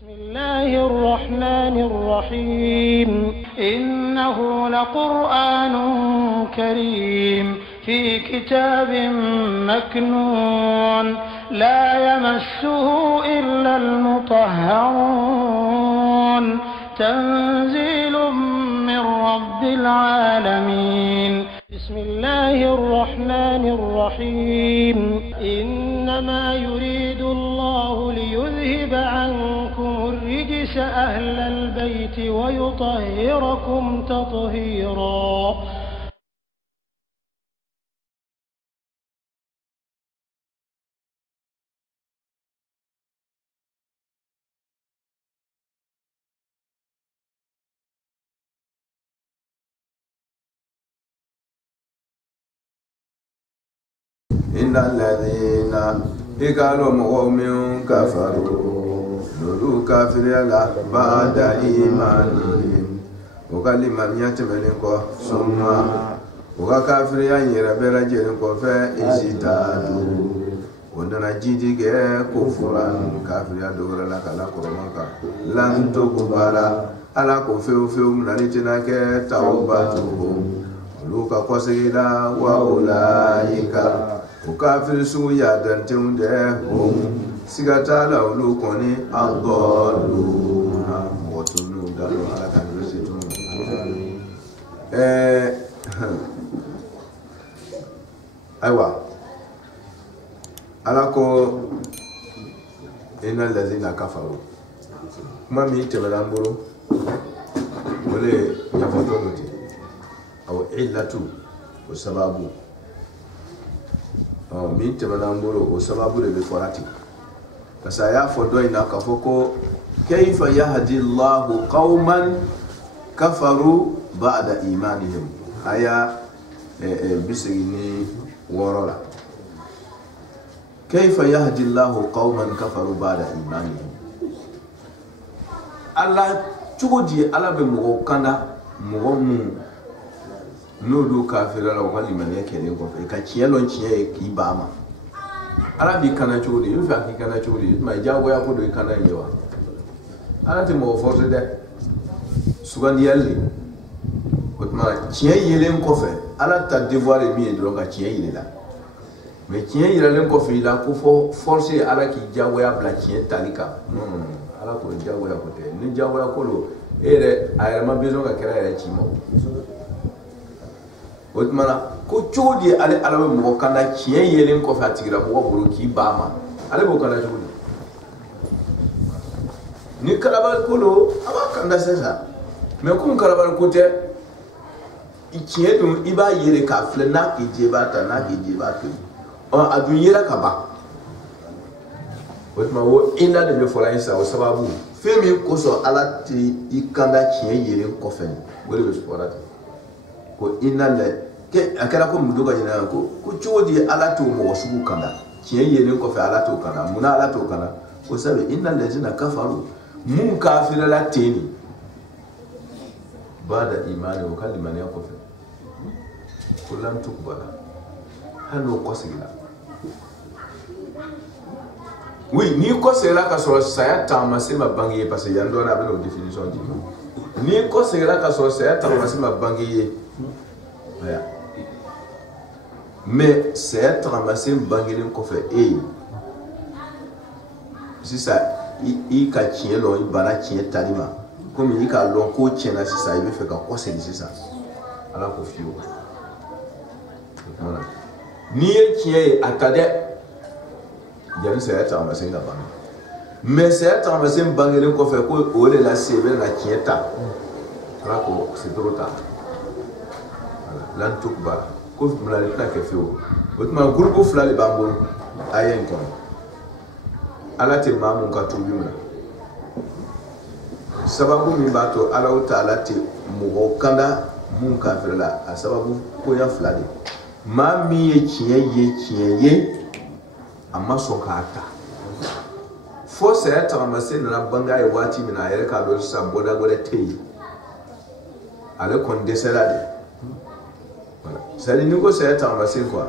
بسم الله الرحمن الرحيم إنه لقرآن كريم في كتاب مكنون لا يمسه إلا المطهرون تنزيل من رب العالمين بسم الله الرحمن الرحيم إنما يريد الله ليذهب عنكم الرجس أهل البيت ويطهركم تطهيرا. إن الذين قالوا مؤمن كفروا نور كافر لا بعد إيمانهم وكلمة يتملكوا ثم وكافر يربي جنكوا فإزدادوا وننا جيدك كفرا كافر يدور لك لا كرمك لن تقبل على كفر من الاتناك توبتهم ولوك قصيدا وأولئك ukafiri su ya dantin da hum sigata la ulukoni adalluna watunu dalu ala kan resitun aywa alako innal ladhina kafaru kuma mi temelamburu wale ya fotonuti au illatu sababu min temanamburo o sababu de forati kasa ya fodo ina kafoko kayfa yahdi Allahu qauman kafaru ba'da imanihim aya bisini worora kayfa yahdi Allahu qauman kafaru ba'da imanihim Allah chugodi ala be mo kana mo nodu kafira la wali man yake ne ko fe ka ciyelon ciye ki bama ala bi kana chudi yu fa ki kana chudi ma jago ya ko do kana yewa ala te mo force de sugandi yalle ko ma ciye yelen ko fe ala ta devoir mi do ka ciye yele la mais ciye yele ko fe la ko fo forcer ala ki jago ya bla ciye talika non ala ko jago ya ko te ni jago ya ko lo ere ayama besoin ka kera ya cimo otmana ko chodi ale alawe mo kana chien yelen ko fatigira mo bolo ki bama ale bo kana chodi ni kalabal kolo aba kanda sesa me ko kalabal kote i chien dum iba yele ka flena ki jebata na ki jebata on adu yela ka ba otma wo ina de fola isa o sababu femi ko so ala ti ikanda chien yelen ko fen wole be sporata ko inale ke akara ko mudoga ina ko chodi ala to mo subu kanda kiyen yene ko fa ala to kanda muna ala to kanda ko sabe innal ladina kafaru mun kafira la teni bada imani wa kalima ne ko fa kullam tukbala hanu qasila oui ni ko sela ka so saya tama sema bangi parce que yando na beno définition di ni ko sela ka so saya tama sema bangi ya mais c'est ramassé bangilin ko fait si ça i ka tielo i bana tie talima comme i ka lon ko tiena si ça il veut faire quoi c'est ça ala ko fio voilà ni tie atade ya ni c'est ramassé na bana mais c'est ramassé bangilin ko fait ko o le la sebe na tieta ala ko c'est trop tard lan tukba ko mla le plake feo otma groupe flale bambolo ayen kon ala te mamun ka tubimna sababu mi bato ala taala te mo kanda mun ka frela a sababu ko ya flale ma mi ye tiye amma so ka ta fo se ta ramase na banga e wati mina yere ka do sa boda goda tei ale kon deselade sali ni ko se ta ramase quoi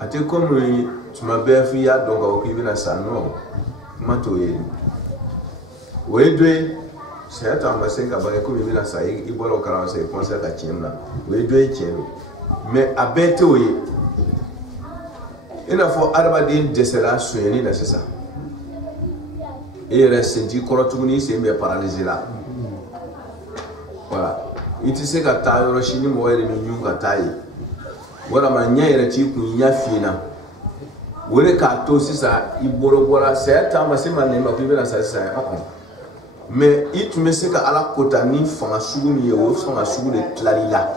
ate comme tu m'as bien fait donc au qui vient ça non ma to ye we doy c'est ta ma senga ba ko mi na sa i bolo kara sa conseil ka chimna we doy chelo mais abete oye ina fo arba din desela soyeni na sesa et ressenti korotuni c'est me paralysé là voilà iti se ka ta yoro shini mo wele mi nyunga tai wala ma nyaira ti ku nya fina wole ka to sisa iboro bora c'est ta ma se ma ne ma ku bela sa sa mais it me se ka ala kota ni fanga sugu ni yo fanga sugu de tlalila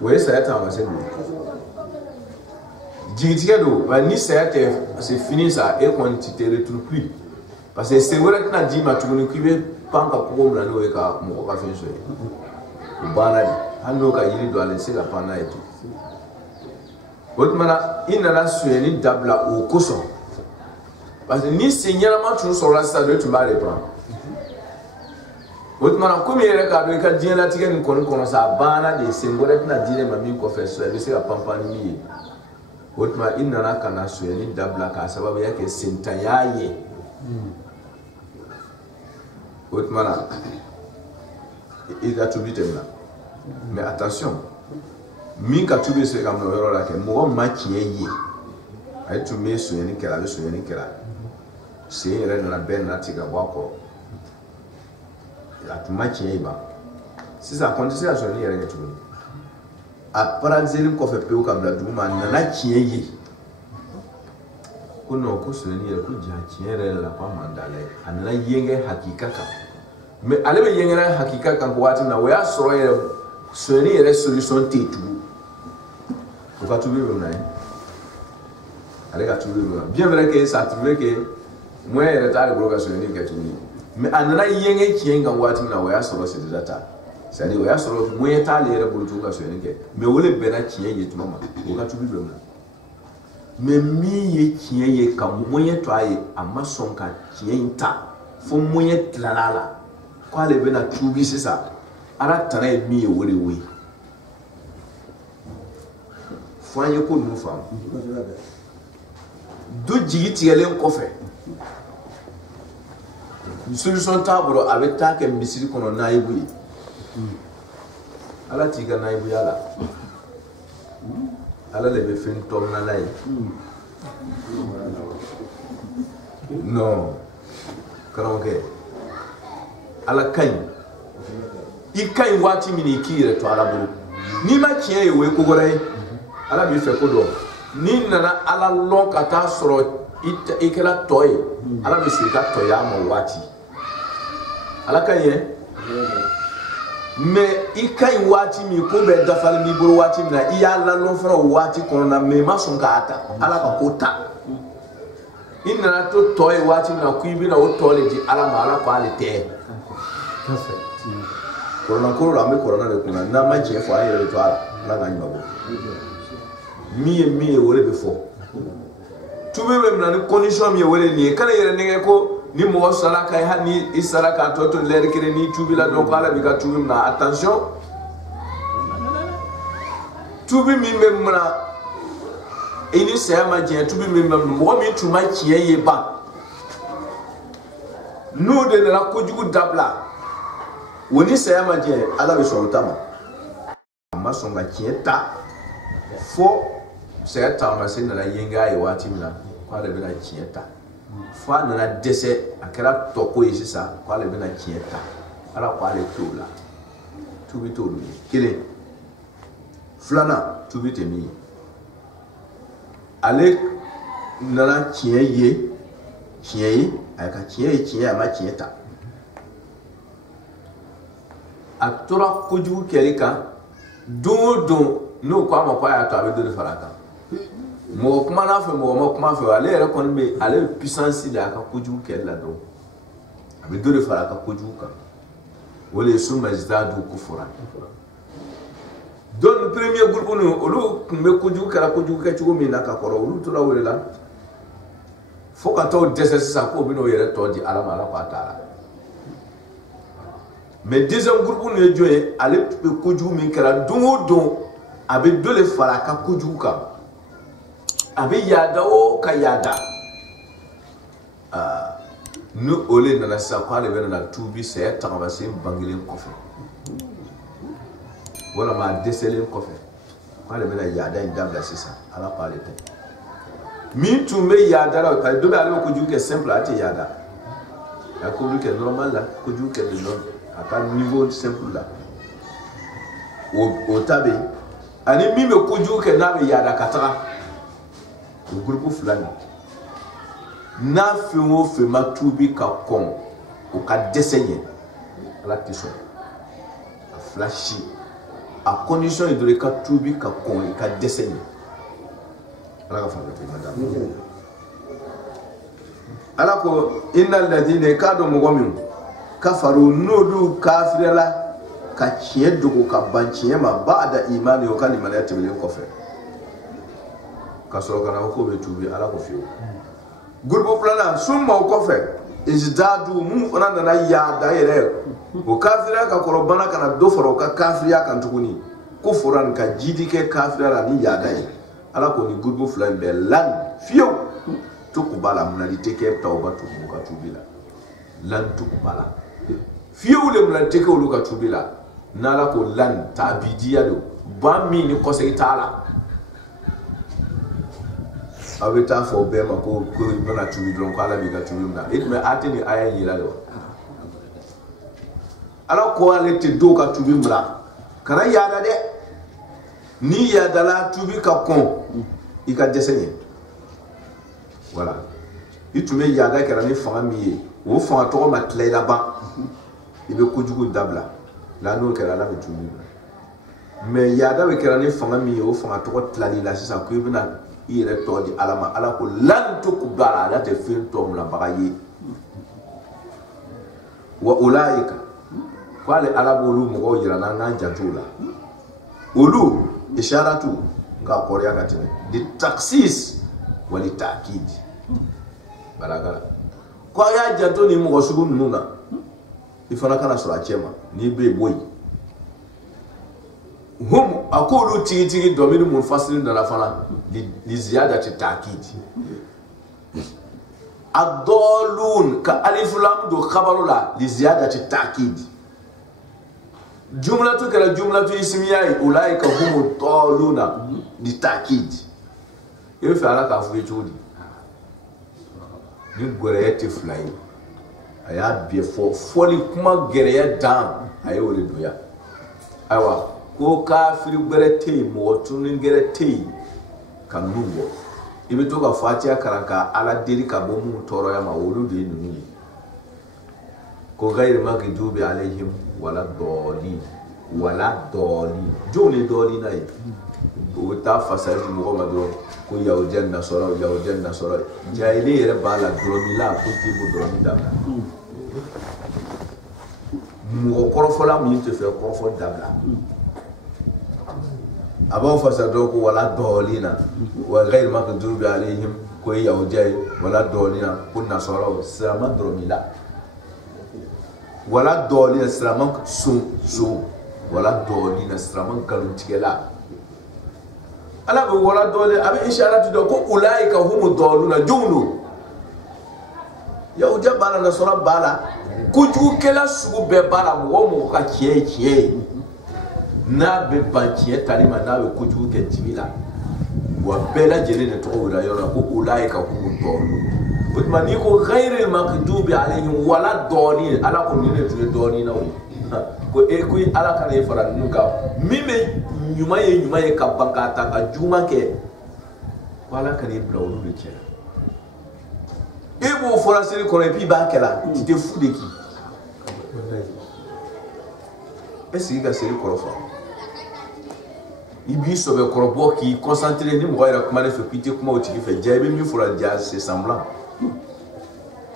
ouais c'est ta ma se Digitiado, ni c'est fini ça et qu'on ne te retrouve plus. Parce que c'est vrai que tu as dit, mais tu ne peux pas comme la nouvelle car mon café joué. Au banal, à nos cas, il doit laisser la panne et tout. Autrement, il n'a pas suivi d'abla au cousson. Parce que ni signalement tu nous sors là, ça doit tu vas les prendre. Autrement, comme il y a un cas de la tigre, nous connaissons ça, banal, des symboles, tu as dit, mais mi confesse, c'est la pampanie. Autrement, il n'a pas qu'à suivi d'abla car ça va bien que c'est un taillé. Autrement, il a tout vite là. Mais attention, minka tu veux c'est comme le là que moi maquillé. Aïe tu mets sur une kela, sur une kela. C'est elle na ben na tiga wako. La tu maquillé ba. Si ça continue à sonner elle tu. Après zélim ko fait peu comme la duma na kiye. Kuno ko sonner elle ku ja kiere la pa mandale. Anla yenge hakikaka. Mais allez bien yenge hakikaka ko wati na waya soroye sonner elle solution tetu. Pourquoi tu veux venir? Allez, tu veux venir. Bien vrai que ça, tu veux que moi, il est à l'obligation de que tu veux. Mais en a y a qui est en watching la way sur ce data. C'est-à-dire, il y a sur le moyen à l'air pour tout cas sur une guerre. Mais où les bénats qui est tout moment. Pourquoi tu veux venir? Mais mi qui est comme moyen toi à ma son qui est un tas. Faut moyen la la. Quoi les bénats tout c'est ça. À la traîne mi ou les oui. Faut y ko nous femme do jigi tigele ko fe solution tabro avec ta ke misiri kono naibu ala tiga naibu yala ala le be fin tom na lay non karonke ala kay ikay wati mini kire to ala buru ni ma kiye we ko gore ala bi fe ko do ni nana ala lon ka ta soro ikela toy ala bi se ka toya mo wati ala kaye mais ikay wati mi ko be dafal mi buru wati na iya la lon fro wati kono na me ma son ka ata ala ka ko ta inna to toy wati na ku bi na o tole di ala ma ala ko ale te corona corona me corona le kuna na ma je fo ayere to ala na ga nyaba mi wole be fo tu be na ni condition mi wole ni kala yere ne ko ni mo sala kay ha ni isala ka to leer kire ni tubi la donc ala bi ka tubi na attention tubi mi me mna ini se ma je tubi mi me mo mi tu ma kiye ba no de la ko jugu dabla woni se ma je ala be so tama ma so nga kieta fo c'est ta ma sin na yenga e wati mina kwa le bina kieta fa na dese akara toko yi sisa kwa le bina kieta ala kwa le tola tubi tolu kile flana tubi temi ale nana kieye aka kieye ama kieta atora kuju kelika do no kwa ma kwa ya to abedo de faraka mo kuma na fe mo kuma fe ale re kon be ale puissance de aka kuju kella do abedo de faraka kuju ka wole sun majdadu kufura don premier groupe no olu me kuju kala kuju ka chugo mi naka koro olu to la wole la foka to dese sa ko bi no yere to di alama la kwa tara mais deuxième groupe no joye ale kuju mi kala don abe dole faraka kujuka abe yada o ka yada nu ole nana sa ko ale bena na tubi se ta ba se bangile kofe wala ma desele kofe ko ale bena ya da indabla sisa ala pale te min tumbe ya da la ka do ba ale ko juke simple ati ya da ya ko juke normal la ko juke de non aka niveau simple la o tabe ani mi me ko juke na be ya da katara o groupe fulani na fimo fe matubi ka kon o ka desenye ala tiso a flashi a condition de ka tubi ka kon e ka desenye ala ka fa te madame ala ko innal ladina kadu mu'min kafaru nudu kafirala ka ciedo ko ka bancie ma ba'da imani o kalima ya tibile ko fe ka so kana ko be tubi ala ko fiyo gurbu plana summa ko fe izdadu mu fana na ya daire o kafira ka korobana kana do foro ka kafira kan tukuni kufuran ka jidike kafira ni ya daire ala ko ni gurbu flan be lan fiyo tukubala munalite ke tawbatu muka tubila lan tukubala fiyo le munalite ke uluka tubila nala ko lan tabidiya do ba mi ni ko se tala abe ta fo be ma ko bana tubi don ko ala bi ga tubi na it me atini aya yira do ala ko ale te do ka tubi mla kana yada de ni yada la tubi ka kon i ka desenye voilà itume yada kera ni fanga mi o fanga to ma tlay la ba ibe ko jugu dabla la no kera la tubi mais yada be kera ni fanga mi o fanga to tlali la sisa ko ibina ire to di alama ala ko lan tukbara la te fin to la bagayi wa ulaika qala ala bolu mo yira na nan jatula ulu isharatu ka korea katine di taksis wali takid balagala ko ya jato ni mo sugu nuna ifana kana sura chema ni be boy hum aqulu tigi dominu munfasil da la fala li ziyadati takid adolun ka alif lam do khabaru la li ziyadati takid jumlatu kala jumlatu ismiya ulaika hum taluna li takid e fa ala ka fu jodi ni goreyete fly aya bi fo foli kuma gereya dam ayo le doya aywa ko kafiri berete mo tunin gerete kan numbo ibe to ka fatia karaka ala diri ka bo mu toro ya ma wolu de nuni ko gairi magdubi alaihim wala doli joni doli nay o ta fasal muhammadu ko yawjan nasara jahili re bala dromila ko tibu dromida mu korfola mu te fe korfo dabla aba fasado ko wala dolina wa ghayr magdubi alaihim ko yawjay wala dolina kun nasara sama dromila wala dolina sama su wala dolina sama kaluntigela ala be wala dole abe isharatu do ko ulaika humu doluna jumlu yawja bala nasara bala kuju kela sugu be bala mo ka kiye na be bankiye talima na be kuju ke jibila wa bela jele to wala yora ko ulaika humu dolu utmani ko ghayril maghdubi alaihim wala dolin ala ko ni ne tu dolin na ko e ko ala kana e fara nuka mime nyuma ye ka bankata ka juma ke wala kana e blawlu de tiens e bo fora seri ko e pi bankela ti te fu de ki esi ga seri ko fa ibi so be ko bo ki concentrer ni mo ira kuma le fe pité kuma o ti fe jabe mi fora dia c'est semblant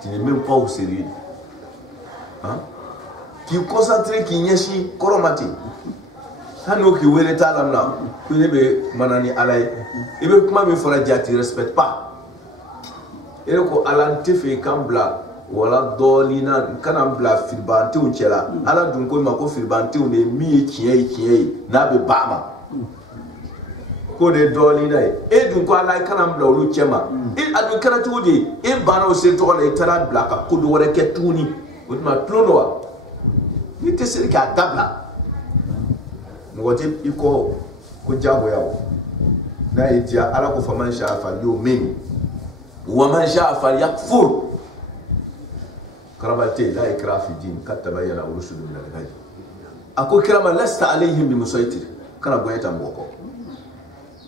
tu n'es même pas au sérieux hein qui concentré qui nyeshi koromati hano ki wele talam na ko ne be manani alay e be kuma be fora jati respect pas e ko alante fe kambla wala dolina kana bla filbanti unchela ala dun ko ma ko filbanti une mi kiye na be bama ko de doli dai e dun ko ala kana mbla olu chema e adu kana tudi e bana o se to la itara bla ka kudu wala ke tuni wotma tlonoa ni te sir ka dabla ngoti iko ko jabo yawo na itia ala ko faman sha fa yumin wa man sha fa yakfur karabate la ikra fi din katabayana urusul min al-ghayb ako kirama lasta alaihim bimusaitir kana goyeta mboko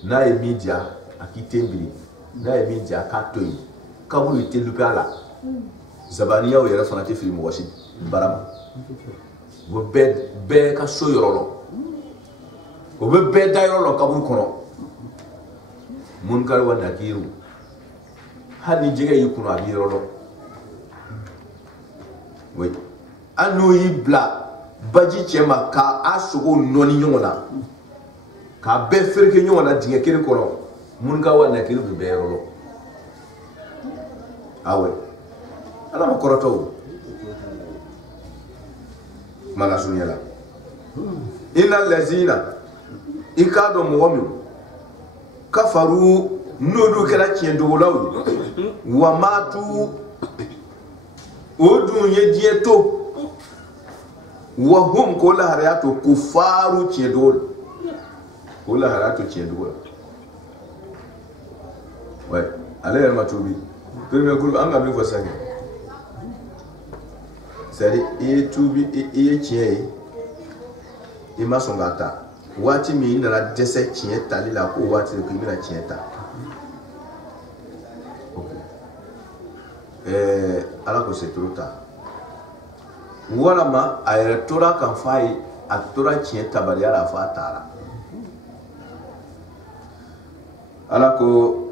na media akitembili na media akatoyi kabulu telupe ala zabaniya o yere fana te film wasi barama bo be ka so yorolo o be da yorolo kabulu kono mun kar wanda kiru hani jege yikuno abi yorolo oui anu ibla baji chema ka asugo noni nyona ka be ferke nyona dinge kiri kono mun ga wanda kiru be yorolo awe ala ma koroto mala sunyala innal lazina ikado mu'min kafaru nodu kala kiendo lawi wa matu odun yedieto wa hum kola harato kufaru kiendo kola harato kiendo ouais allez elle m'a trouvé premier groupe anga bi fosage c'est et tubi et tié et ma songata wati mi na la dese tié tali la ko wati ko mi la tié ta ala ko c'est trop tard wala ma ay tora kan fay ak tora tié tabari ala fa tara ala ko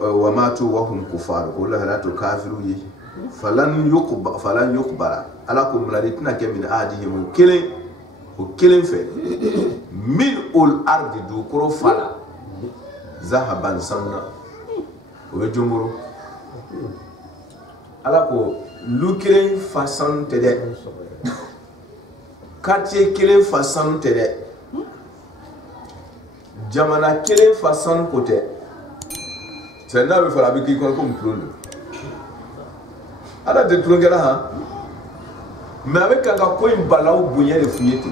وماتوا وهم كفار كل هذا كافروا فلن يقبل علىكم ملاتنا كمن عادهم كلين في ملء الارض دوكرو فلا ذهبا سمنا وجمرو علىكم لوكلين فاسان تدي كاتي كلين فاسان تدي جمانا كلين فاسان كوتي c'est là où il faut la béquille comme clone. Alors, tu te là, mais avec un gars qui bala ou bouillé de fouillette,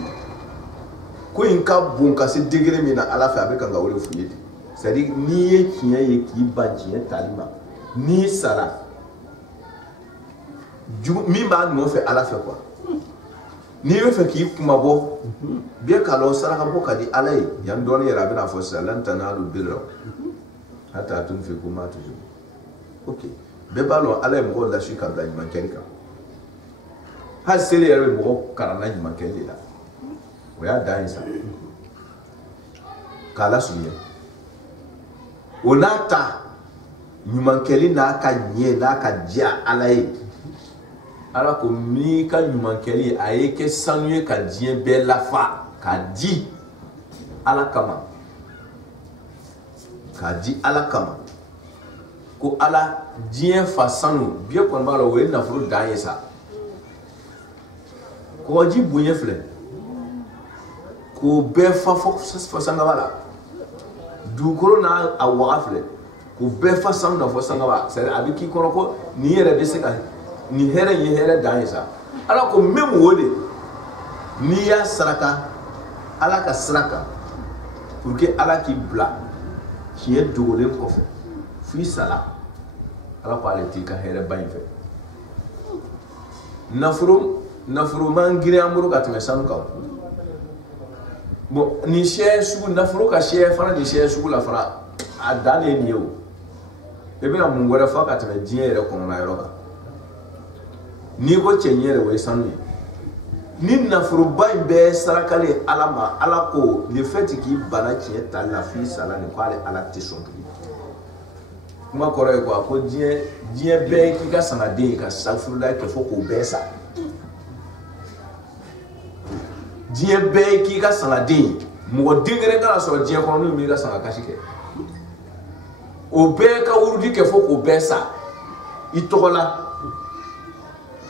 qui est bon cassé degré, mais à la fin avec un gars ou fouillette. C'est-à-dire, ni qui badie, talima, ni sala. Mi man m'ont fait à la fin quoi. Ni le fait qu'il m'a beau, bien qu'à l'eau, ça n'a pas dit, allez, il y a un donné à la force, l'antana le bureau. Hata tun fi kuma toujours ok be balon ala mo la shi kabla ni mankeli ka ha sele yare mo karana ni mankeli la o ya dansa kala suye onata ni mankeli na ka nye na ka dia ala yi ala ko mi ka ni mankeli aye ke sanuye ka die be la fa ka di ala kama kadi ala kama ko ala dien fasanu bien kon bala we na furu daye sa ko ji bunye fle ko be fa fo sanga wala du corona a wa fle ko be fa sanga fo sanga wa c'est abiki kono ko ni yere de se ka ni here daye sa ala ko memu wode ni ya saraka ala ka saraka pour que ala ki bla qui est doué le coffre puis ça là alors pas les tika here bain fait nafuru mangire amuru ka teme sanu ka bon ni che su nafuru ka che fana ni che su la fara adane ni yo e be na mungore fa ka teme diere ko na yoga ni ko chenyere we sanu ni nafuru bain be sarakale alama alako le fait qui bana qui est à la fille sala ne ko ala tison kuma kore ko ko die be ki ka sana de ka safuru la ke foko be sa die be ki ka sana de mo dingere ka so die ko no mi ka sana ka shike o be ka urudi ke foko be sa itola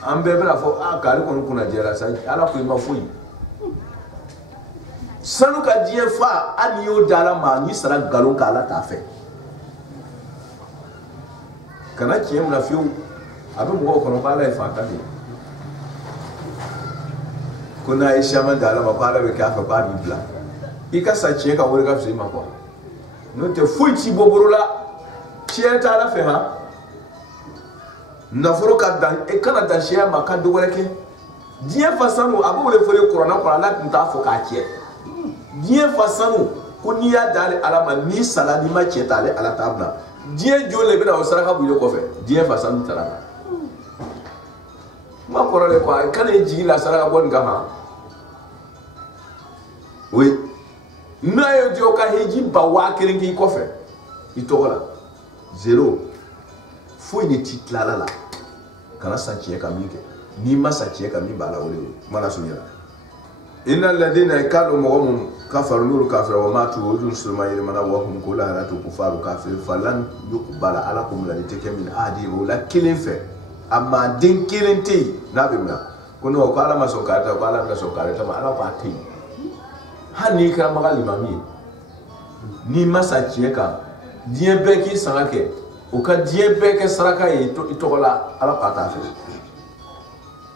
ambe bela fo a kari kono kuna jera sa ala ko ma foyi sanu ka diɲɛ fa hali n'i y'o dala ma n'i sara nkalon kan Ala t'a fɛ kana tiɲɛ minɛ fiyewu a bɛ mɔgɔw kɔnɔ ko Ala ye fantan de ye ko n'a ye caman da Ala ma ko Ala bɛ k'a fɛ k'a b'i bila i ka sa tiɲɛ ka wari ka fisa i ma quoi n'o tɛ foyi t'i bɔ bolo la tiɲɛ tɛ Ala fɛ ha nafolo ka dan e kana dan siya ma ka do wɛrɛ kɛ diɲɛ fa sanu a b'o wele fɔlen kuranna kɔnɔ Ala tun t'a fɔ k'a tiɲɛ diɲɛ fa sanu ko n'i y'a da Ala ma n'i sala n'i ma tiɲɛ ta ale Ala t'a bila diɲɛ joli le bɛna o saraka bɔ i kɔfɛ diɲɛ fa sanu tara la ma kɔrɔ de quoi kana i jigi la saraka bɔ nin kama oui n'a ye jɔ ka hiji ba 1000 k'i kɔfɛ i tɔgɔ la 0 foyi ni ti tilala la kana sa tiɲɛ ka min kɛ n'i ma sa tiɲɛ ka min b'a la o de ye mana sun yɛrɛ inna alladhina kanu mɔgɔ mun kafaru n'olu kafira wa matu o dun soma yɛlɛmana wa hum ko laharatu kufaru kafir falan yuqbala ala ko mulali tɛ kɛ min adi o la kelen fɛ a ma den kelen tɛ yen n'a bɛ mina ko n'o ko ala ma sɔn k'ale ta ko ala bɛna sɔn k'ale ta ma ala k'a tɛ yen hali n'i kɛra maga limami ye n'i ma sa tiɲɛ kan diɲɛ bɛɛ k'i sanga kɛ o ka diɲɛ bɛɛ kɛ saraka ye i tɔgɔ la ala k'a t'a fɛ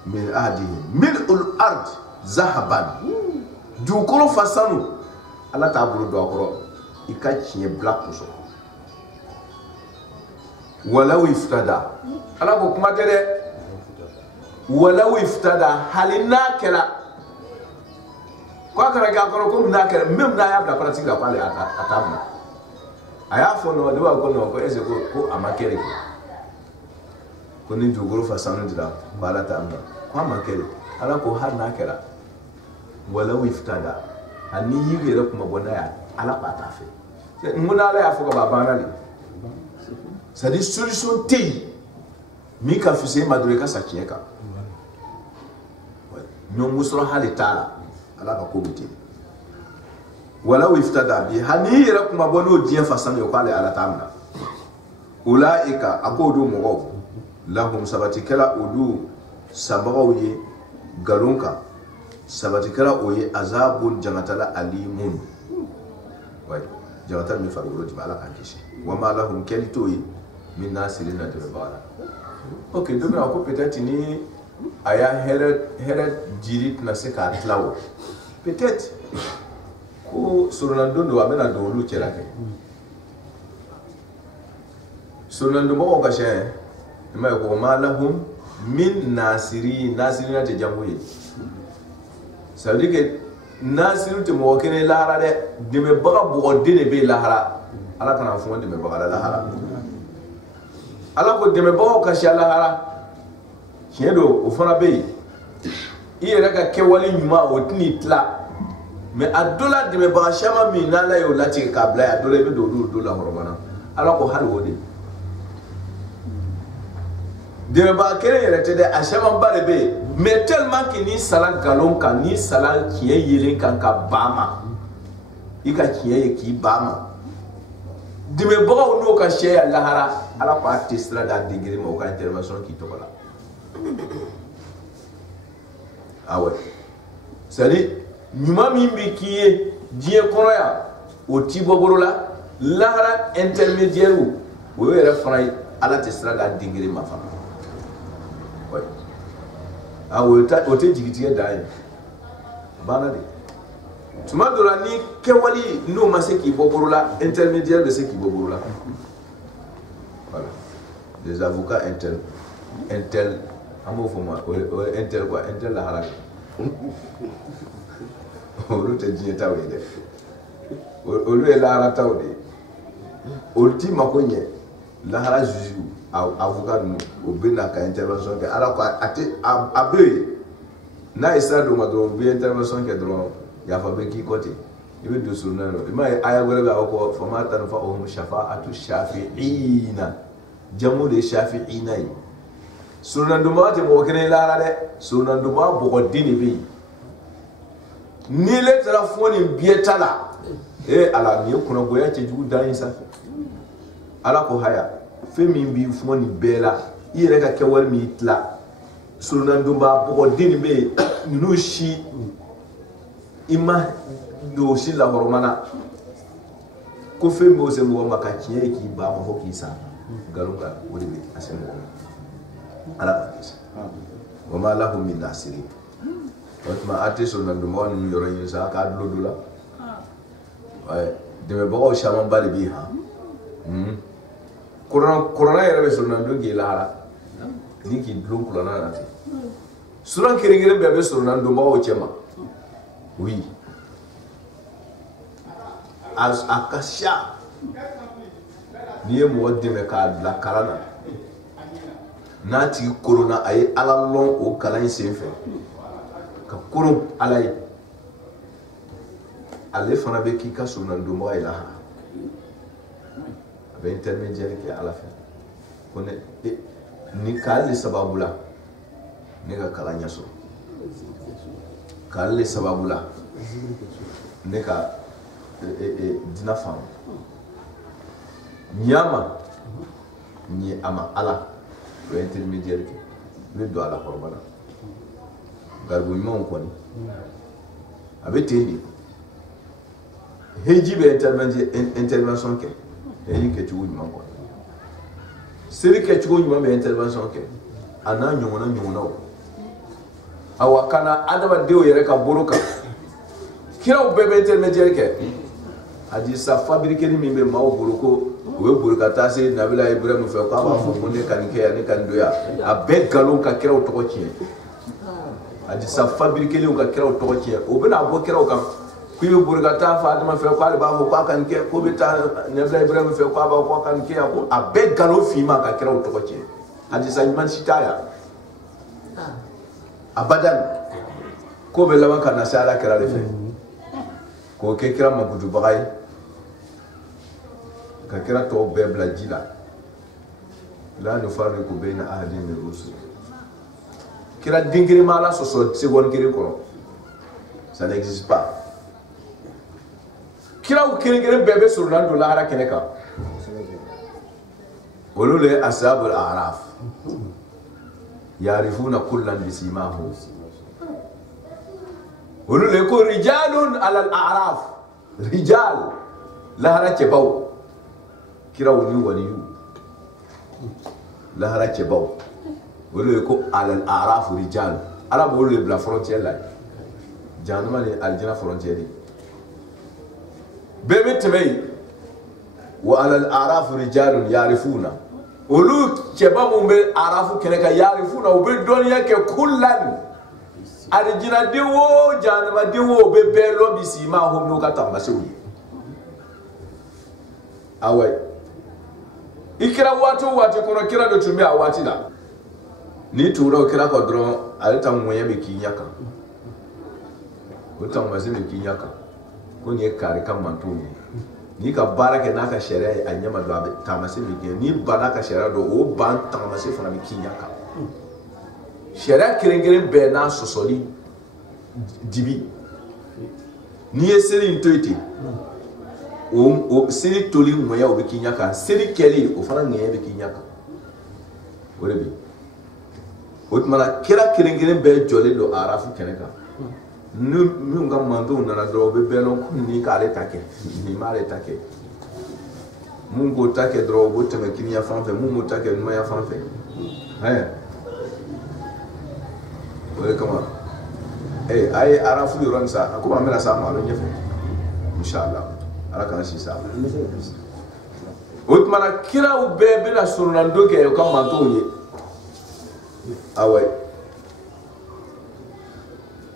min adi min ul ard zahaban dugukolo fa sanu ala t'a bolo don a kɔrɔ i ka tiɲɛ bila kosɔn walaw iftada ala ko kuma tɛ dɛ walaw iftada hali n'a kɛra ko a kana kɛ a kɔrɔ ko n'a kɛra même n'a y'a bila pratique la ko ale a t'a bila a y'a fɔ nɔ de b'a ko nɔ ko est ce que ko a ma kɛ de ko ni dugukolo fa sanu dira ko ala t'a bila ko a ma kɛ de ala ko hali n'a kɛra walaw iftada ani yiri yɛrɛ kuma bɔ n'a ye ala k'a t'a fɛ mun na ala y'a fɔ ka ban banna de c'est à dire solution tɛ yen min ka fisa i ma dɔrɔn i ka sa tiɲɛ kan ɲɔngɔn sɔrɔ hali t'a la ala ka ko bɛ ten walaw iftada bi hani yɛrɛ kuma bɔ n'o diɲɛ fa sanu ye k'ale ala t'a minɛ ulaika a k'o don mɔgɔw lahum sabatikɛla o don sabagaw ye nkalon kan sabatikɛla o ye azabun jangatala alimun jangata min farikolo dimi ala k'an kisi wa ma lahum kɛli t'o ye min nasirin na dɛmɛbaga la ok don mina ko peut-être ni a y'a hɛrɛ jiri tɛna se k'a tila o peut-être ko surunandon don a bɛna don olu cɛla kɛ surunandonbagaw ka siyɛn i m'a ye ko ma lahum min nasirin nasirina tɛ jango ye ça veut dire que nasiru tɛ mɔgɔ kelen lahara dɛ dɛmɛbaga bɔgɔden de bɛ lahara ala kana fɔ dɛmɛbaga la lahara ala ko dɛmɛbagaw ka siya lahara tiɲɛ don o fana bɛ yen i yɛrɛ ka kɛwale ɲuman o tɛn'i tila mais a dɔ la dɛmɛbaga caman min n'ala y'o latigɛ k'a bila yen a dɔ la i bɛ don olu don la hɔrɔnmana ala ko hali o de dɛmɛbaga kelen yɛrɛ tɛ dɛ a camanba de bɛ yen mais tellement que n'i sala nkalon kan n'i sala tiɲɛ yelen kan ka ban ma i ka tiɲɛ ye k'i ban ma dɛmɛbagaw n'o ka sariya lahara ala ko a tɛ sira d'a degré ma o ka intervention k'i tɔgɔ la ah ouais c'est à dire ɲuman min bɛ k'i ye diɲɛ kɔnɔ yan o t'i bɔ bolo la lahara intermédiaire o y'o yɛrɛ fana ye ala tɛ sira d'a degré ma fana ouais ah o tɛ jigitigɛ dan ye banna de tuma dɔ la ni kɛwale n'o ma se k'i bɔ bolo la intermédiaire bɛ se k'i bɔ bolo la voilà les avocats intel an b'o fɔ ma o ye intel quoi intel lahara olu tɛ diɲɛ taw ye dɛ olu ye lahara taw de ye olu t'i mako ɲɛ lahara juge avocat ninnu o bɛ na ka intervention kɛ ala ko a bɛ yen n'a ye sira d'o ma dɔrɔn u bɛ intervention kɛ dɔrɔn yafa bɛ k'i kɔ ten i bɛ don surunna i m'a ye aya wɛrɛ bɛ a fɔ fama tanfa'uhum shafa'atu shafi'ina jamu de ye shafi'ina ye surunandobaga tɛ mɔgɔ kelen ye lahara dɛ surunandobaga bɔgɔden de bɛ yen n'i le taara fɔ nin biɲɛ ta la ala nin ye kunnabɔya cɛjugu dan ye sanfɛ ala ko haya fɛn min b'i fɔ nin bɛɛ la i yɛrɛ ka kɛwale min tila surunandobaga bɔgɔden de bɛ yen ninnu si i ma do si la hormana ko fe mo se mo maka kiye ki ba mo ho ki sa galunga wodi be asen mo ala wa ma lahum min nasirin otma atiso nan do mo ni yoro yin sa ka do dula ay de me bo shaman bali bi ha corona yere be so nan do gi la ni ki dlo corona na ti suran kire be be so nan do mo o chema oui as akasha ni mo de me ka la kalana nati corona ay alalon o kalan senfe ka koron alay ale fana be ki ka sunan do mo ay la be intermédiaire ki ala fa kone ni kale sababula ne ka kalanya so kale sababula ne ka dina fam nyama ni ama ala be intermédiaire ki be do ala horbana garbu mon ko ni abete heji be intervention ke heji ke tu ni manko seri ke tu ni mambe intervention ke ana nyona awakana adama deo yere ka boruka kira ubebe intermédiaire ke adi sa fabriquer ni mimbe mawo boruko we boruka tase nabila ibrahim fe ko aba fo monde kanike ya ni kan doya abe galon ka kira utoko tie adi sa fabriquer li ka kira utoko tie obena bo kira ka kuyo boruka ta fa adama fe ko ba fo ko kan ke ko beta nabila ibrahim fe ko aba ko kan ke ya ko abe galon fima ka kira utoko tie adi sa man sitaya abadan ko be lawan kana sala kira le fe ko ke kira mabudu bagay ka kira to be bla jila la no farri ko beina ahadin min rusul kira dingiri mala so seconde kiri ko ça n'existe pas kira ko kiri bebe sur nando la hara keneka wolule ashabul a'raf يعرفون كلا بسيماهم ولو يكون رجال على الأعراف رجال لا راتبوا كراوني وليو لا راتبوا ولو يكون على الأعراف رجال على بقول بلا فرونتير لا جانما الجنا فرونتير بمتمي وعلى الأعراف رجال يعرفون olu cheba mumbe arafu keneka yarifuna ube donya ke kullan arjina dewo janama dewo be belo bisima homno kata masewi awai ikira watu kono kira do tumi awati da ni turo kira ko dron alta mwenye be kinyaka uta mwase be kinyaka ko ni kare kan mantuni ni ka baraka naka sharia anyama do abe tamase bi ni banaka sharia do o ban tamase fana bi kinyaka sharia kirengere be na sosoli dibi ni eseri ntoiti o seri toli moya o bi kinyaka seri keli o fana ngeye bi kinyaka orebi otmala kira kirengere be jole do arafu keneka nu nga mando na do be belo kunni ka le take ni male take mungo take dro bo te makini ya fanfe mungo take no ya fanfe wale kama ay arafu yoran sa ko ba mela sa ma lo nyefe inshallah ala kan si sa utmana kira u bebe la surunando ke ko mando ni awai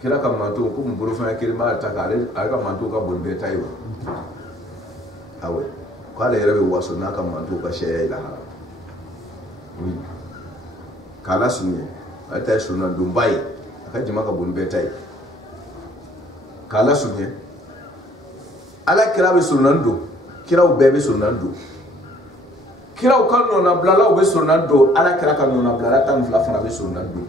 kira ka manto ko mburu fa kiri ma ta kale aga manto ka bolbe tayo awe kala yere waso na ka manto ka sheye ila ha oui kala sunye ata suna dumbai aka jima ka bolbe tayo kala sunye ala kira be sunando kira u bebe sunando kira u kan no na blala u be sunando ala kira kan no na blala tan fla fana be sunando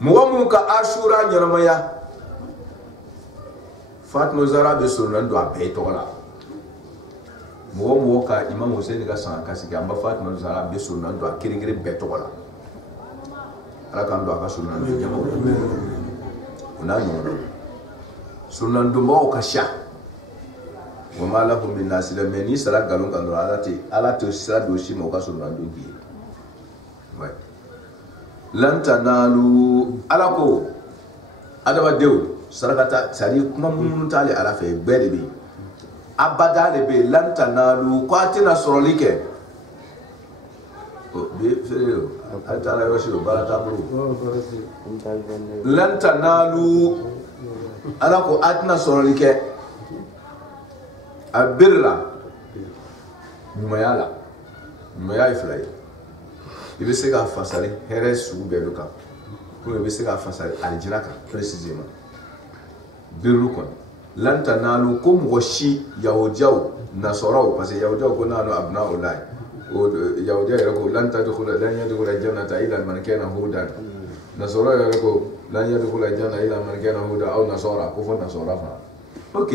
muwamu ka ashura nyaramaya Fatma Zara be sunan do abe tola muwamu ka Imam Hussein ka san kasiki amba Fatma Zara be sunan do akirigire be tola ala kan do aka sunan do jamo una no sunan dumba ka sha wa ma lahum min nasila meni sala galon kan ala te sira do shi mo ka sunan dungi ouais lan tanalu ala ko adama dew sarakata sari kuma mun tali ala fe bede bi abada le be lan tanalu ko atina sorolike be fere atara yo shi barata buru lan tanalu ala ko atina sorolike abirra numayala numaya iflay ibe se ka fasari here su be luka ko ibe se ka fasari aljiraka précisément birru kon lan tanalu kum washi yawjaw nasaraw parce que yawjaw ko nanu abnaullah o yawjaw ko lan tadkhula lan yadkhula jannata illa man kana hudan nasaraw ko lan yadkhula jannata illa man kana huda aw nasara ko fo nasara fa ok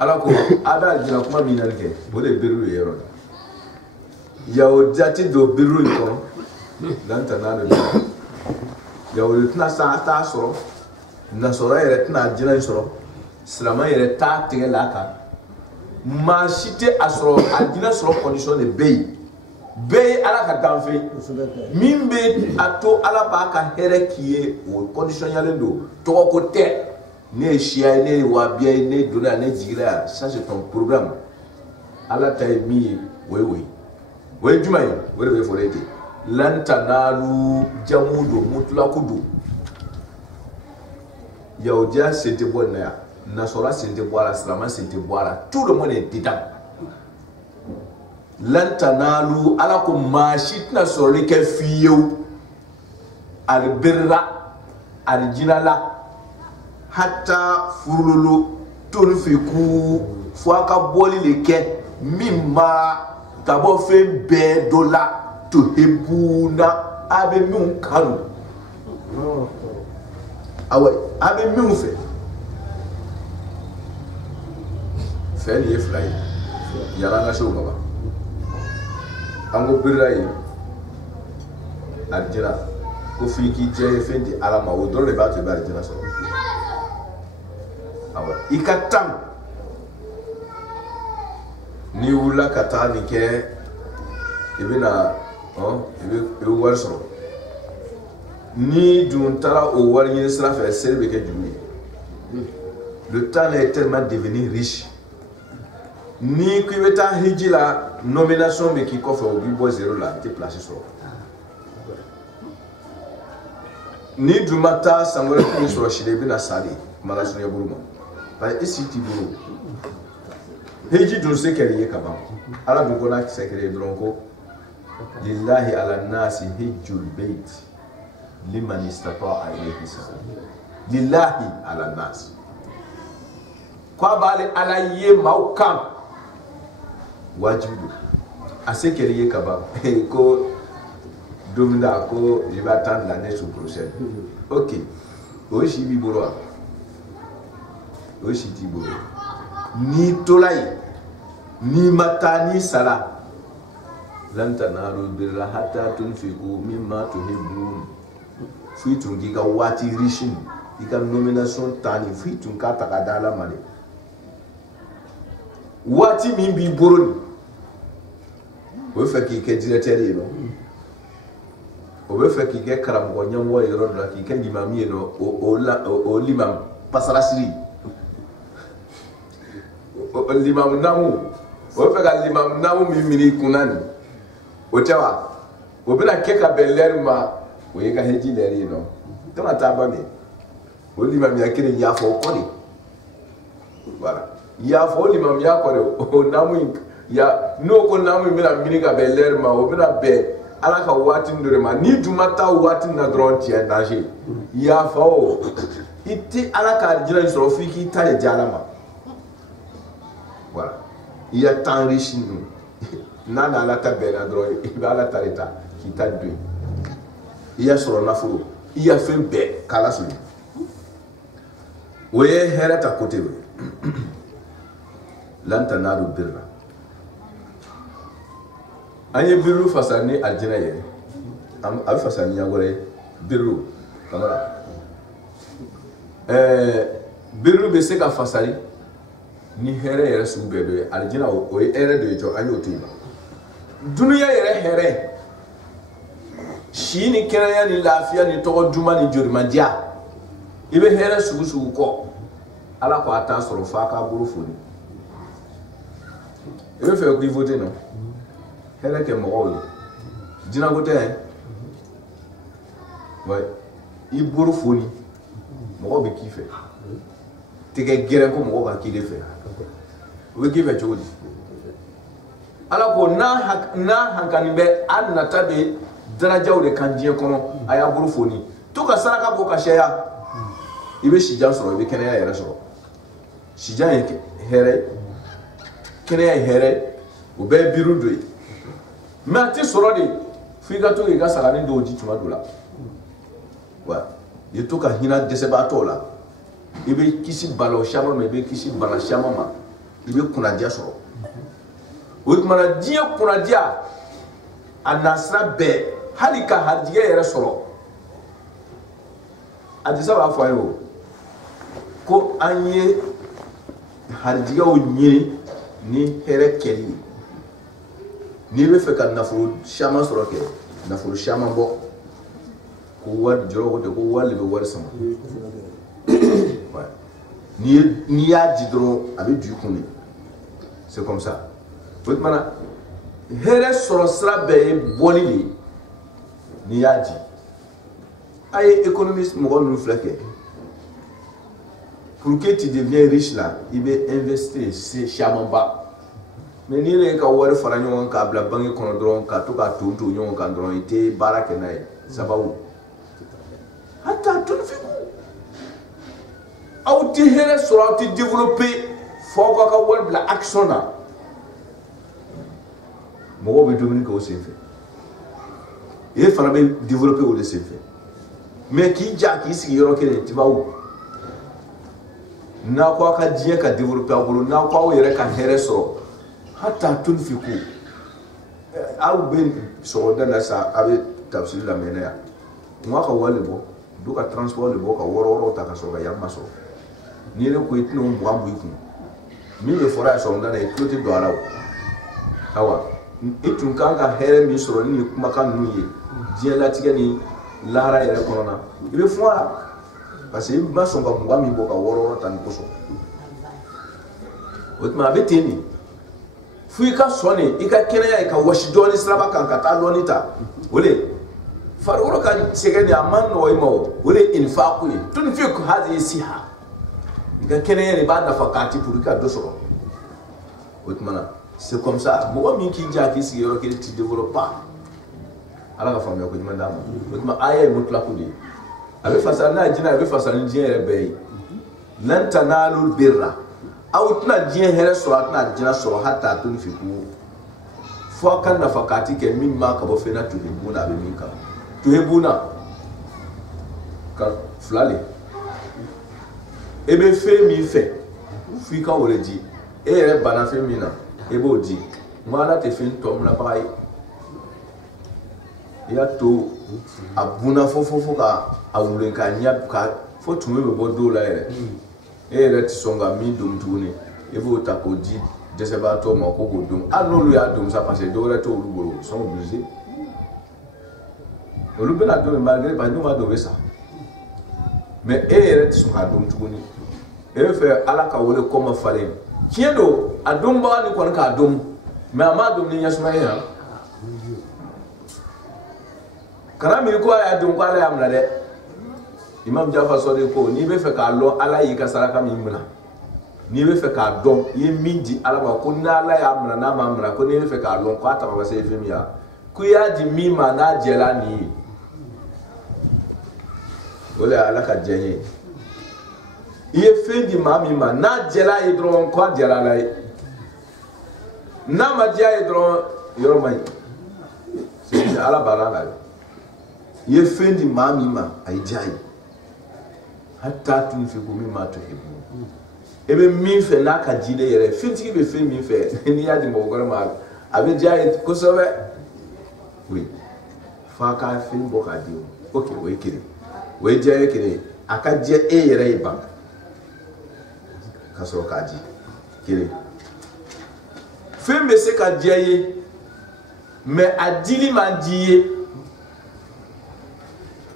ala ko ada jina kuma minalke bole birru yero yawjati do birru ko lan tanalu yawlu tna sa ta soro nasoro yɛrɛ tɛna jina in sɔrɔ silamɛ yɛrɛ t'a tigɛ la kan maa si tɛ a sɔrɔ a jina sɔrɔ condition de bɛ yen ala ka danfe min bɛ a to ala b'a ka hɛrɛ k'i ye o condition yalen don tɔgɔ ko tɛ ne ye siya ye ne ye wabiya ye ne donna yan ne jigira yan ça c'est ton problème ala ta ye min ye o ye jumɛn ye o de bɛ fɔ e ten lan tanalu jamu don mutulaku don Yahoudia c'était bon là, Nasora c'était bon, Islama c'était bon, tout le monde est dedans. Lantanalu ala ko mashit na sorri ke fiyo al birra al jinala hatta furulu tunfiku fuaka boli leke mimma tabo fe be dola to hebuna abe mun kanu awa abe min fɛ ni ye fila ye yala an ka se o ma ba an ko birira ye alijina ko f'i k'i jɛ ye fɛn di ala ma o dɔrɔn de b'a to i bɛ alijina sɔrɔ awa i ka tan n'i wulila ka taa nin kɛ i bɛna i bɛ wari sɔrɔ ni dun taara o wari ɲini sira fɛ seli bɛ kɛ juru ye le temps est tellement devenu riche ni ko i bɛ taa hiji la nomination bɛ k'i kɔfɛ o b'i bɔ zéro la i tɛ place sɔrɔ ni dun ma taa san wɛrɛ kun sɔrɔ si la i bɛna sa de kumala sunya bolo ma parce que i si t'i bolo hiji dun se kɛra i ye ka ban ala dun ko n'a kisɛ kɛra ye dɔrɔn ko lillahi ala nasi hijjul bait liman istata'a ilayhi sabila lillahi ala nas kwa bale ala ye maukan wajibu ase keriye kaba ko domina ko il va attendre l'année sous prochaine ok o shi bi boro o shi ti boro ni tolai ni mata ni sala lan tanalu birra hatta tunfiqu mimma tuhibbun fi tun gi ka wati rishin i ka nomination tani fi tun ka ta ka dala male wati min bi boroni o fe ki ke directeur yi no o be fe ki ke karamgo nyamwo yi ro la ki ke limami yi no o limam pasarasiri o limam namu o fe ka limam namu mi mini kunani o tewa o bena ke ka beler ma o ye ka heji leri no tama taba mi o limam ya kire ya fo ko ni voilà ya fo limam ya ko o namu ya no ko namu mi na mini ka beler ma o bena be ala ka wati ndure ma ni duma ta wati na dron ti en danger ya fo iti ala ka jira so fi ki ta le jala ma voilà il y a tant riche nous nana ala ta be na dron il va ala ta leta ki ta deux il y a sur la fo il y a fait be kala so oye herata côté lan tanalu birra anye birru fasani aljina ye am fasani ya gore birru kamara biru be se ka fasari ni here yere su be do aljina o ere do to anyo to duniya yere here shini kenya ni lafiya ni to duma ni jurmandia ibe here su ko ala ko ata soro fa ka buru foni ibe fe ko voter non here ke mo dina ko te ouais i buru foni mo be kife tege gere ko mo ka kile fe we give a jodi ala ko na hankani be an natabe darajaw de kan diye kono aya buru foni to ka saraka bo ka sheya ibe shijan soro ibe kene ya yere soro shijan yake here kene ya here o be birudo ma ti soro de figa to ga sarani do ji tuma dola wa yeto ka hina deseba tola ibe kisi balo shama me be kisi bala shama ma ibe kuna dia soro o mana dia kuna dia anasra be halika hadiye yere soro adisa ba fo ayo ko anye hadiye o nyiri ni here keli ni be fe kan nafuru shama soro ke nafuru shama bo ko wad joro ko de ko wal be war sama ni ya jidro avec du kuni c'est comme ça tout mana here soro sra be bolili ni ya ji ay économiste mo gon flake pour que tu deviens riche là il va investir c'est chamamba mais ni le ka war fara nyon ka bla bangi kono dron ka to ka tuntu nyon ka dron ite baraka nay sababu hatta tun fi aw ti here sura ti développer fo ka wal bla action na mo be dominique o sen fait e fana be développer o le sen fait mais ki ja ki sigi yoro kene ti bawo na ko ka die ka développer agolo na ko o yere ka here so hatta tun fi ku aw ben so dana sa avec tafsir la mena mo ka wal bo do ka transport le bo ka woro ta ka so ga yamma so ni le ko itno mo ambu iku mi le fora so ndana e cloté do alaw awa itun kanga here mi so ni kuma kan nuye die la tigani lara ere korona ibe fuara parce que ba so ga mo mi bo ka woro ta ni ko so otma beteni fuika soni ika kenya ika washidoni sraba kan kata lonita ole faroro kan segeni aman no imo ole infaqu tunfiq hadi siha ika kenya ni ba nafakati pour ka dosoro otmana c'est comme ça mo mi ki ja ki si yoro ki ti développe pas ala ka famille ko dimanda mo otma aya mutlaqu di abe fasana jina abe fasana jina rebe lan tanalul birra aw tna dien here so atna dina so hatta tun fi ku fo kan na fakati ke mimma ka bo fena tu hebuna be minka tu hebuna ka flale ebe fe mi fe fi ka wole di e re bana fe mi na ebo di mala te fin tom la bai ya to abuna fo ka awulen ka nyab ka fo tume be bo do la ere e re ti songa mi dum tuni e vo ta ko di je se ba to mo ko dum anolu ya dum ça parce do re to olugbo sont obligés olugbo na do malgré pas nous va do ça mais e re ti songa dum tuni e fe ala ka wole comme fallait kiedo adum ba ni kon ka dum mais ama dum ni yasma ya kana mi ko ya dum ko ala ya mna de imam Jafar sori ko ni be fe ka lo ala yi ka saraka mi muna ni be fe ka dom ye minji ala ba ko na ala ya muna na ma muna ko ni be fe ka lo ko ata ba se fe mi ya ku ya di mi ma na jela ni wala ala ka jenye ye fe di ma mi ma na jela e dron ko jela la na ma dia e dron yoro mai se ala bala la ye fe di ma mi ma ai jai hatta tunfiqu mimma tuhibbun ebe min fe na ka jide yere fintiki be fe min fe ni ya di mo gora ma abe jaye ko sobe oui fa ka fe bo ka di ok we kiri we jaye kiri aka je e yere ba ka sɔrɔ k'a di kelen fɛn bɛ se ka diya ye mais a dili man di ye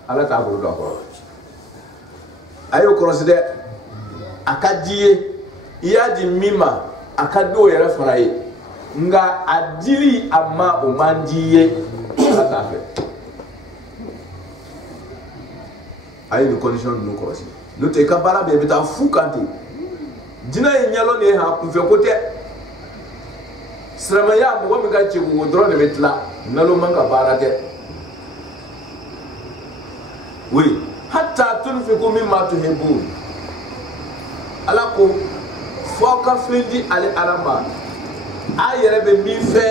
Ala t'a bolo don a kɔrɔ a y'o kɔlɔsi dɛ a ka di ye i y'a di min ma a ka di o yɛrɛ fana ye nka a dili a ma o man di ye Ala t'a fɛ a ye nin condition ninnu kɔlɔsi n'o tɛ i ka baara bɛɛ i bɛ taa fu kan ten jinɛ ye ɲɛlɔ de ye ha kunfɛ ko tɛ silamɛya mɔgɔ min ka cɛko o dɔrɔn de bɛ tila nalo man ka baara tɛ oui hatta tunfiqu mimma tuhibbun Ala ko fo ka fɛn di ale Ala ma a yɛrɛ bɛ min fɛ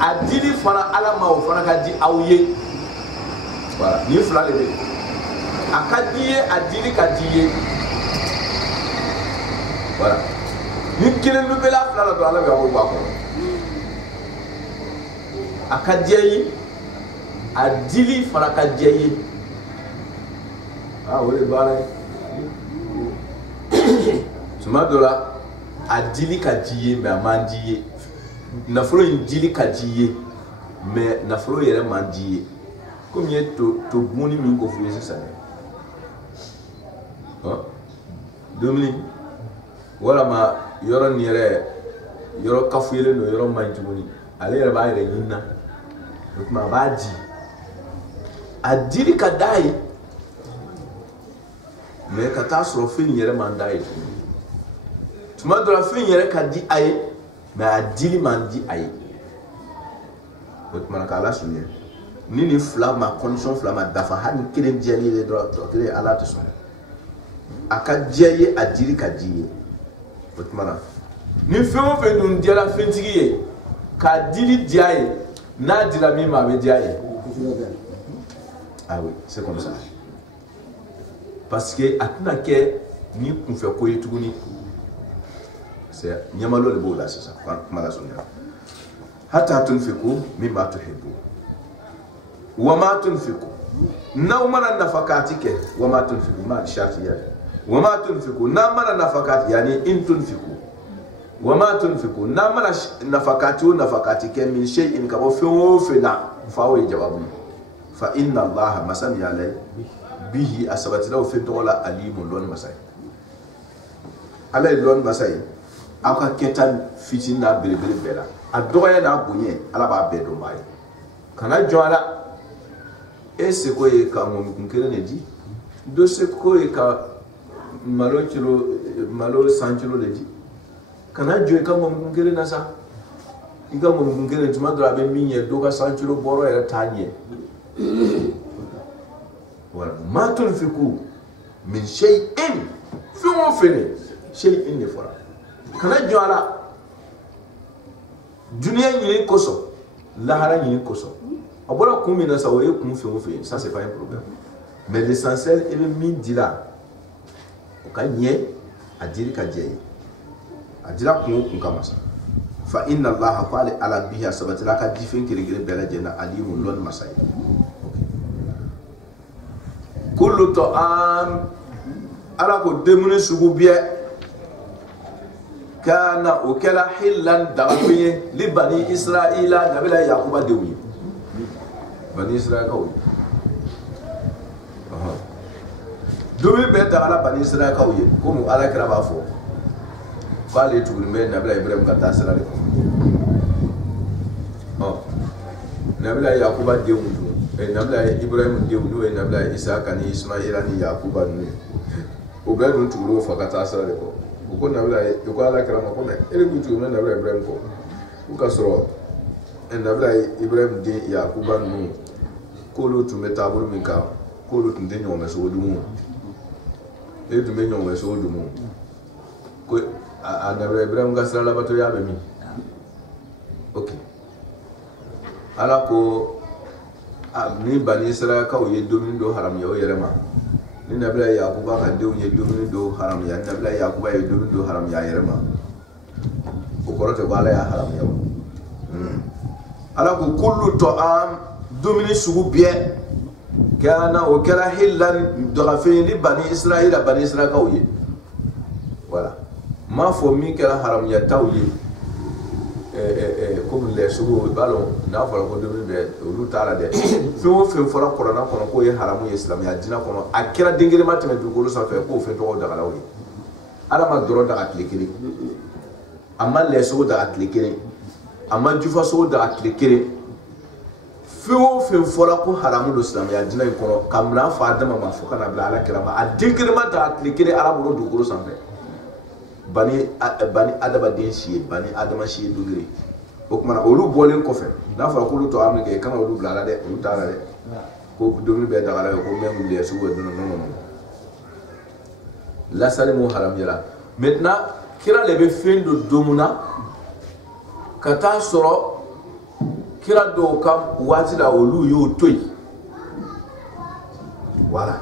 a dili fana Ala ma o fana ka di aw ye voilà ni fila de bɛ a ka di ye a dili ka di ye voilà ni kelen bɛ la fila la dɔrɔn Ala bɛ aw bɔ a kɔnɔ a ka diya ye a dili fana ka diya ye o de baara ye tuma dɔ la a dili ka di ye mais a man di ye nafolo in dili ka di ye mais nafolo yɛrɛ man di ye komi ye to buni min ko f'u ye sisan dumuni walama yɔrɔ nin yɛrɛ yɔrɔ kafuyelen don yɔrɔ man ɲi tuguni ale yɛrɛ b'a yɛrɛ ɲini na o tuma a b'a di a dili ka d'a ye mais ka taa sɔrɔ fɛn in yɛrɛ man d'a ye tuma dɔ la fɛn in yɛrɛ ka di a ye mais a dili man di a ye o tuma na k'Ala suɲɛ ni nin fila ma condition fila ma dafa hali ni kelen diyali ye dɔrɔn kelen Ala tɛ sɔn a ka diya ye a dili ka di ye o tuma na ni fɛn o fɛn dun diyala fɛntigi ye k'a dili diya ye n'a dira min ma a bɛ diya ye ah oui c'est comme ça parce que a tɛna kɛ ni kunfɛ ko ye tuguni c'est ɲɛmalo de b'o la sisan kuma la surunya hatta tunfiqu mimma tuhibbu wa ma tunfiqu n'aw mana nafakati kɛ wa ma tunfiqu ma sharti yɛrɛ wa ma tunfiqu n'a mana nafakati yani in tunfiqu wa ma tunfiqu n'a mana nafakati o nafakati kɛ min shay'in ka bɔ fɛn o fɛn na fa o ye jawabu ye fa inna Allaha masami alai bihi asabatila o fɛn tɔgɔ la alimun lɔni masa ye Ala ye lɔni masa ye aw ka kɛta fitinin n'a belebele bɛɛ la a dɔgɔya n'a bonya Ala b'a bɛɛ dɔn b'a ye kana jɔn a la e seko ye ka mɔmikun kelen de di dɔ seko ye ka malo 100 kilo de di kana jɔ i ka mɔmikun kelen na sa i ka mɔmikun kelen tuma dɔ a bɛ min ɲɛ dɔ ka 100 kilo bɔrɔ yɛrɛ t'a ɲɛ voilà ma tunfiqu min shay'in fɛn o fɛn shay'in de fɔra kana jɔ a la duniya ɲini kosɔn lahara ɲini kosɔn a bɔra kun min na sa o ye kun fɛn o fɛn ça c'est pas un problème mais l'essentiel i bɛ min dila o ka ɲɛ a dili ka diya ye a dila kun o kun kama sa fa inna Allaha ko ale Ala bihi a sabatila a ka di fɛn kelen kelen bɛɛ lajɛlen na alimun lɔni masa ye kullu ta'am Ala ko dumuni sugu bɛɛ kana o kɛla hillan dagafɛn ye li bani Israila nabila Yakuba denw ye bani Israila kaw ye dumuni bɛɛ dagala bani Israila kaw ye komi Ala kira b'a fɔ k'ale tuguni bɛ nabila Ibrahim ka taa sira de kɔnɔ nabila Yakuba denw dun nabila Ibrahim denw n'o ye nabila Isaka ni Ismaila ni Yakuba ninnu o bɛɛ dun tugula o fɔ ka taa sira de kɔ u ko nabila u ko Ala kira ma ko mais e de kun tugula nabila Ibrahim kɔ u ka sɔrɔ nabila Ibrahim den Yakuba ninnu k'olu tun bɛ taabolo min kan k'olu tun tɛ ɲɔgɔn sogo dun e tun bɛ ɲɔgɔn sogo dun ko a nabila Ibrahim ka sira labatɔya bɛ min ok Ala ko ni bani Israila kaw ye dumuni dɔ haramuya o yɛrɛ ma ni nabila Yakuba ka denw ye dumuni dɔ haramuya nabila Yakuba ye dumuni dɔ haramuya a yɛrɛ ma o kɔrɔ tɛ ko Ala y'a haramuya o Ala ko kullu ta'am dumuni sugu bɛɛ kana o kɛra hillan dɔgɔfɛn ni bani Israila kaw ye voilà ma fo min kɛra haramuya taw ye comme les sugu balo n'a fɔra ko dumuni bɛ olu t'a la dɛ fɛn o fɛn fɔra kuranna kɔnɔ k'o ye haramu ye silamɛya diinɛ kɔnɔ a kɛra den kelen ma tɛmɛ dugukolo sanfɛ k'o fɛn tɔgɔ dagalaw ye ala ma dɔrɔn daga tile kelen a ma lɛsogo daga tile kelen a ma jufasogo daga tile kelen fɛn o fɛn fɔra ko haramu don silamɛya diinɛ in kɔnɔ ka minɛn fa adama ma fo ka na bila ala kira ma a den kelen ma daga tile kelen ala bolo dugukolo sanfɛ bani adamaden si ye bani adama si ye dogere o kuma olu bɔlen kɔfɛ n'a fɔra k'olu tɔ amina kɛ kana olu bila la dɛ olu t'a la dɛ ko dumuni bɛɛ daga la ko même les sugu bɛ non lasali mu haram yala maintenant kira le bɛ fɛn dɔ domun na ka taa sɔrɔ kira dɔw ka waati la olu y'o to yen voilà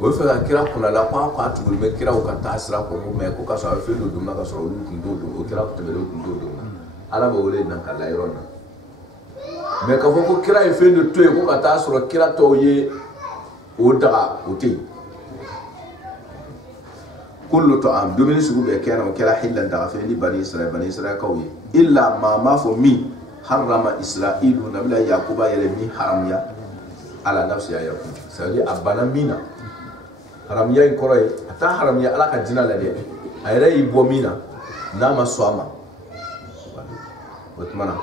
o fɛ ka kira kunnala ko a tuguli bɛ kiraw ka taa sira kɔ ko mais ko ka sɔrɔ a bɛ fɛn dɔ domun na ka sɔrɔ olu tun t'o dɔn o kira tɛmɛlen tun t'o dɔn ala bɛ wele na ka la yɔrɔ na mais k'a fɔ ko kira ye fɛn dɔ to yen ko ka taa sɔrɔ kira tɔw ye o daga o tɛ yen kullu ta'am dumuni sugu bɛɛ kɛra o kɛra hillan daga fɛn ni bani israel kaw ye illa ma fɔ min harama israilu nabila yakuba yɛrɛ min haramuya ala nafsiya yakub c'est-à-dire a bana min na haramuya in kɔrɔ ye a taa haramuya ala ka diinɛ la dɛ a yɛrɛ y'i bɔ min na n'a ma sɔn a ma o tuma na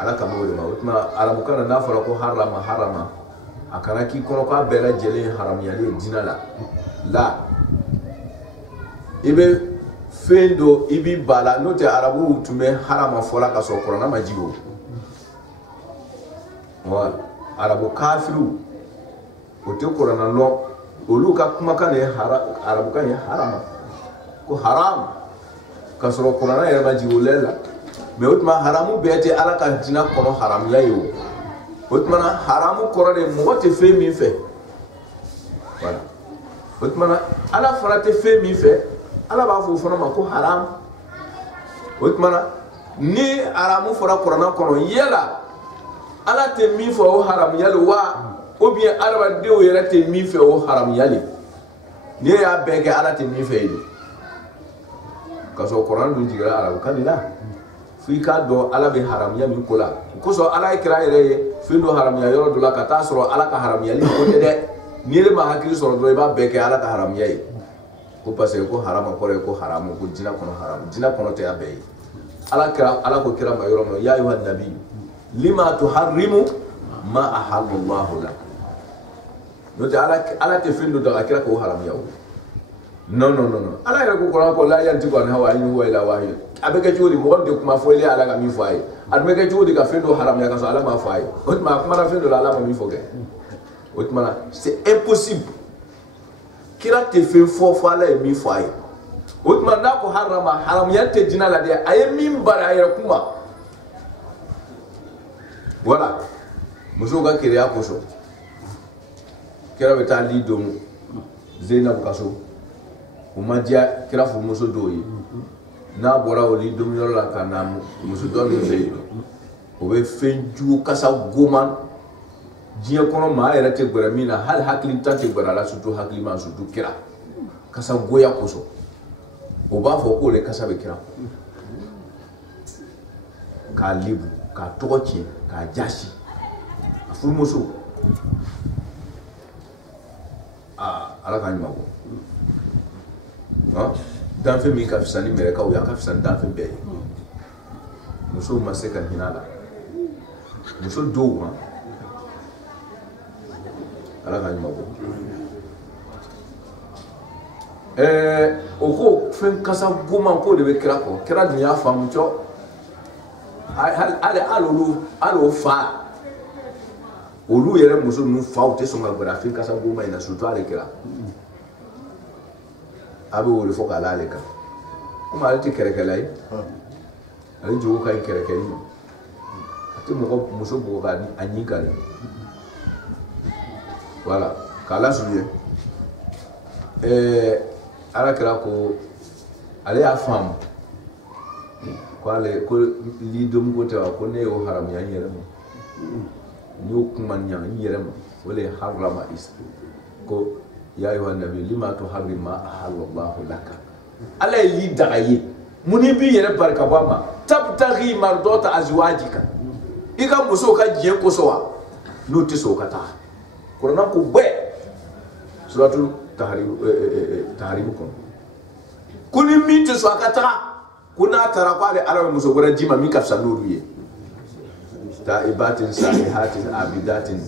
ala ka bɔ o de ma o tuma na arabukan na n'a fɔra ko harama a kana k'i kɔnɔ k'a bɛɛ lajɛlen haramuyalen diinɛ la i bɛ fɛn dɔ i b'i ba la n'o tɛ arabuw tun bɛ harama fɔla ka sɔrɔ kuranna ma jigin o arabu kafiriw o tɛ kuranna lɔn olu ka kumakan de ye arabukan ye harama ko haram ka sɔrɔ kuranna yɛrɛ ma jigin o lɛ la mais o tuma haramu bɛɛ tɛ ala ka diinɛ kɔnɔ haramuya ye o tuma na haramu kɔrɔ de mɔgɔ tɛ fɛn min fɛ voilà o tuma na ala fana tɛ fɛn min fɛ ala b'a fɔ o fana ma ko haram o tuma na ni haramu fɔra kuranna kɔnɔ yala ala tɛ min fɔ o haramuyali wa ou bien adamadenw yɛrɛ tɛ min fɛ o haramuyali ni e y'a bɛɛ kɛ ala tɛ min fɛ yen ka sɔrɔ kuranna dun jiginra arabukan de la fo i k'a dɔn ala bɛ haramuya min ko la o kosɔn ala ye kira yɛrɛ ye fɛn dɔ haramuya yɔrɔ dɔ la ka taa sɔrɔ ala ka haramuyali ko tɛ dɛ ni yɛrɛ ma hakili sɔrɔ dɔrɔn i b'a bɛɛ kɛ ala ka haramuya ye ko parce que ko harama kɔrɔ ye ko haramu ko diinɛ kɔnɔ haramu diinɛ kɔnɔ tɛ a bɛɛ ye ala ko kira ma yɔrɔ min ya ayuha nabi lima tuharrimu ma ahallallahu lak n'o tɛ ala tɛ fɛn dɔ daga kira k'o haramuya o non ala yɛrɛ ko kuranna ko la yantiqu anil hawa in huwa illa wahyu a bɛ kɛ cogo di mɔgɔ tɛ kuma fɔ ile ala ka min fɔ a ye a tun bɛ kɛ cogo di ka fɛn dɔ haramuya ka sɔrɔ ala m'a fɔ a ye o tuma a kumana fɛn dɔ la ala ma min fɔ kɛ o tuma na c'est impossible kira tɛ fɛn fɔ ala ye min fɔ a ye o tuma n'a ko haramuya tɛ diinɛ la dɛ a ye min bari a yɛrɛ kuma voilà musow ka kereya kosɔn kira bɛ taa li don Zeinabu ka so o ma diya kira furumuso dɔw ye n'a bɔra o li don yɔrɔ la ka na muso dɔ min fɛ yen o bɛ fɛn jugu kasa goman diɲɛ kɔnɔ maa yɛrɛ tɛ gbɛrɛ min na hali hakili tan tɛ gbɛrɛ a la surtout hakili ma surtout kira kasa goya kosɔn o b'a fɔ k'o de kasa bɛ kira k'a lebu k'a tɔgɔ tiɲɛ k'a jasi a furumuso ala ka ɲuman bɔ danfɛn min ka fisa ni mɛrɛkaw ye a ka fisa ni danfɛn bɛɛ ye musow ma se ka hinɛ a la muso dɔw ma ala ka ɲuman bɔ o ko fɛn kasa goman k'o de bɛ kira kɔ kira dun y'a faamu cɔ hali o fa olu yɛrɛ muso ninnu faw tɛ sɔn ka gbɛrɛ fɛn kasa goman in na surtout ale kira a bɛ wele fɔ k'ale ale kan komi ale tɛ kɛrɛkɛla ye ale jogo ka ɲi kɛrɛkɛli ma a tɛ mɔgɔ muso bugɔ k'a ɲin kari voilà k'a lasurunya ala kira ko ale y'a faamu ko ale ko li dom ko tɛ wa ko ne y'o haramuya n yɛrɛ ma n y'o kuma ɲa n yɛrɛ ma o le harama ko ya ayuha nabi lima tuharrimu ma ahallallahu laka ala ye li daga ye muni bi yere barka bama tabtaghi mardota azwajika ika muso ka jiye kosowa no ti so kata Qur'an ko be suratul tahrim ko kuni mi ti so kata kuna tara kwale arabe muso gora jima mi kafsa nuru ye taibatin salihatin abidatin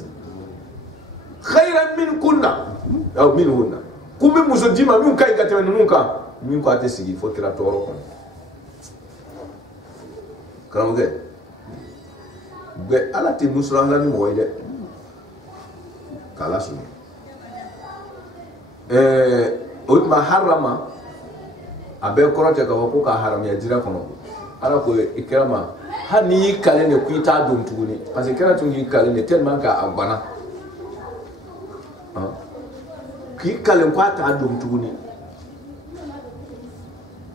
khairan min kunna aw min hunna kumi muso jima mi kai gateme nunka min ko ate sigi fo kira toro ko karamuge be ala ti musulanga ni moyde kala sunu utma harama abe korote ko ka haram ya jira kono ala ko ikrama hani kale ne kuita dum tuni parce que kana tungi kale ne tellement ka agbana ki kale ko ta dum tuni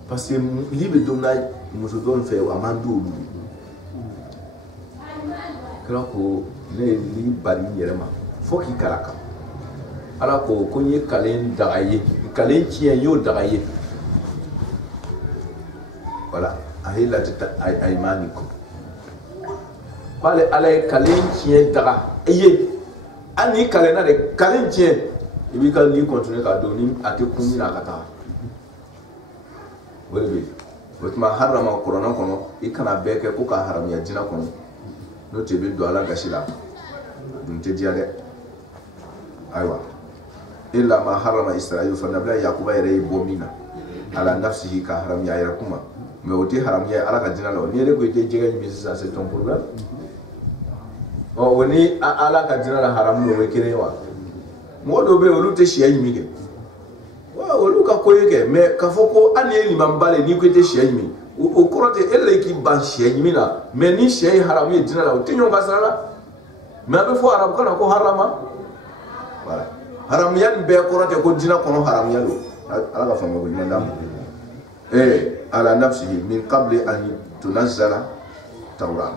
parce que libe dum na muso don fe wa mandu kala ko ne li bari yerema foki karaka ala ko kunyi kalen dagaye kalen kiyen yo dagaye voilà ahila tata aymanikum wale alay kalen kiyen daga eye ani kalena de kalen kiyen ibi kan ni continuer ka doni ate kunni na kata wala bi wotma harama qur'an kono ikana beke ko ka haram ya jina kono no tebe do ala gashila dum te diade aywa illa ma harama isra'il fa nabla yaquba yare bomina ala nafsihi ka haram ya yakuma mais oti haram ya ala ka jina law ni re ko te jega mi ça c'est ton problème o woni ala ka jina la haram no we kire wa modo be olu te shiya yimi ke wa olu ka koye ke mais ka foko ani ni mambale ni ko te shiya yimi o korote elle ki ban shiya yimi na mais ni shiya haram ya jina law tinyo basala mais be fo arab kana ko harama voilà haram yan be korote ko jina kono haram yalo ala ka famo ko mandam ala nafsihi min qabli an tunazzala tawrat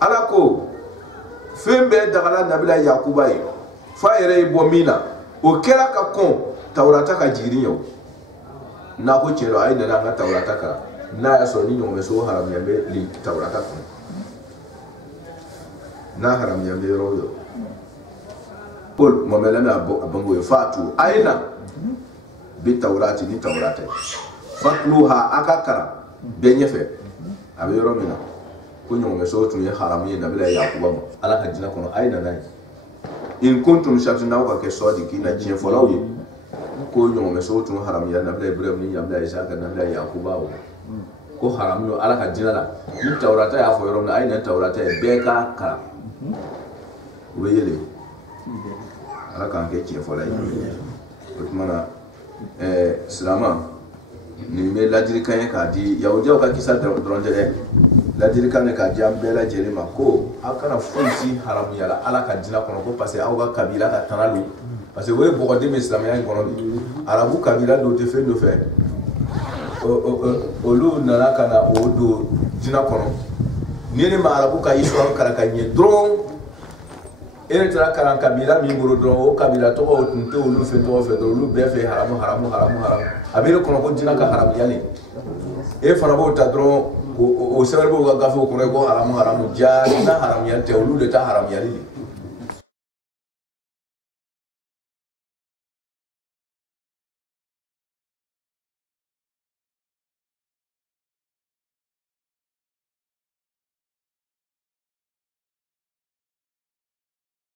ala ko fembe dagala nabila yakuba yi fa yere bomina o kera ka kon tawrata ka jiri yo na ko chero ay na nga tawrata ka na ya so ni nyome so haram yambe li tawrata ko na haram yambe royo pol momela na abango fatu aina bi tawrati ni tawrata fatluha akakara benyefe abe romina ko nyome so tun ya haram ye nabila yakuba ala ka jina kono aina nai in kuntum shatuna wa ke sodi kina jin folawi ko nyome so tun haram ya nabila ibrahim ni yamla isaka nabila yakuba ko haram no ala ka jina la ni tawrata ya fo romina aina tawrata e beka kara weyele ala kan ke jin folawi otmana salama ni me ladiri kan ka di yawja ka kisa dronje ladiri kan ka di ambela jerema ko akana fonsi haram yala ala ka dina kono ko parce awga kabila ka tanalu parce we boko de islamien kono arabu kabila do te fe do fe olu nana kana odo dina kono nene ma arabu ka iswa kara ka nye dron ere tra kara kabila mi ngoro dron o kabila to o tunte olu fe do olu be fe haram abire kono ko dina ka haram yali e fana bo ta dron o serbo ga gafo ko haram jari na haram yante olu de ta haram yali